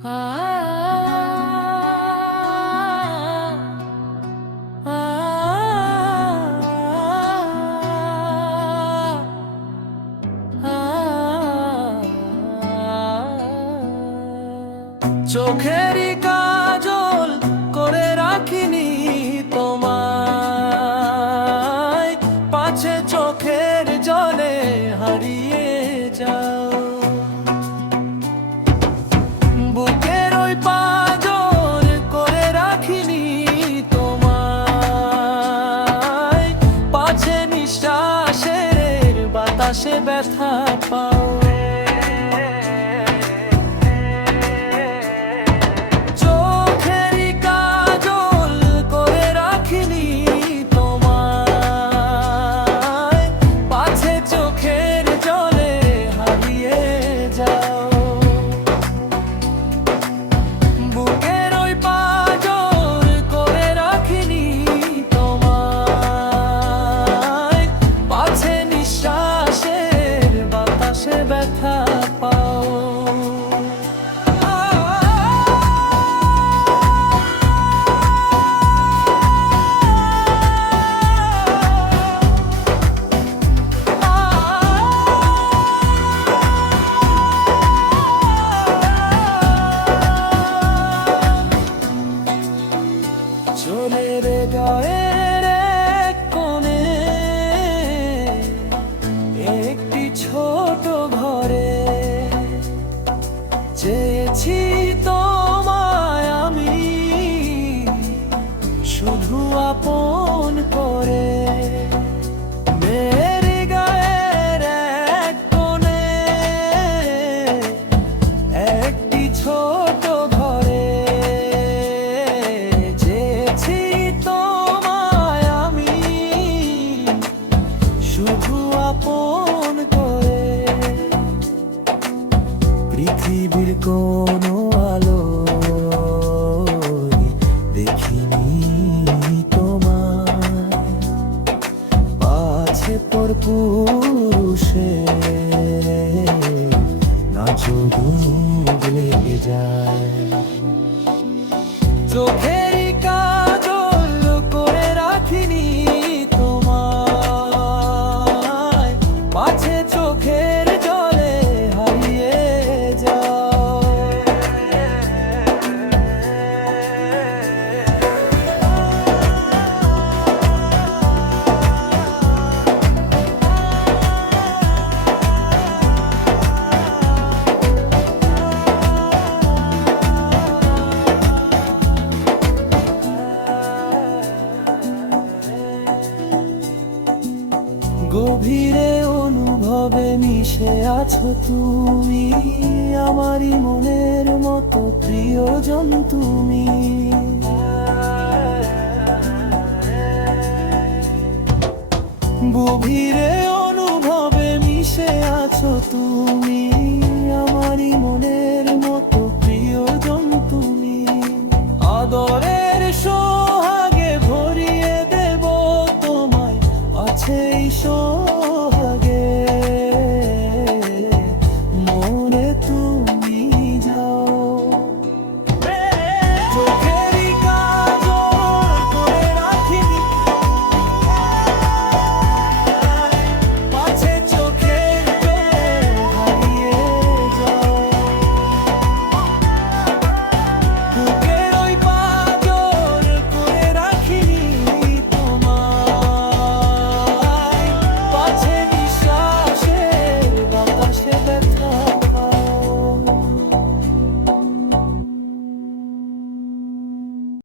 চোখেরই কাজল করে রাখিনি তোমায়, পাছে চোখের জলে হারিয়ে যাও। বুকের ওই পাঁজর করে রাখিনি তোমায়, পাছে নিঃশ্বাসের বাতাসে ব্যথা পাও। চোরের গায়ের এক কোণে একটি ছোট ঘরে চেয়েছি তোমায় আমি শুধু আপন করে। পৃথিবীর কোনো আলো দেখিনি তোমার, পাছে পর পুরুষে না চোখ লেগে যায়। চোখেরই কাজল করে রাখিনি তোমায়, পাছে চোখের জলে হারিয়ে যাও। গভীরে অনুভবে মিশে আছো তুমি, আমারই মনের মতো প্রিয়জন তুমি। গভীরে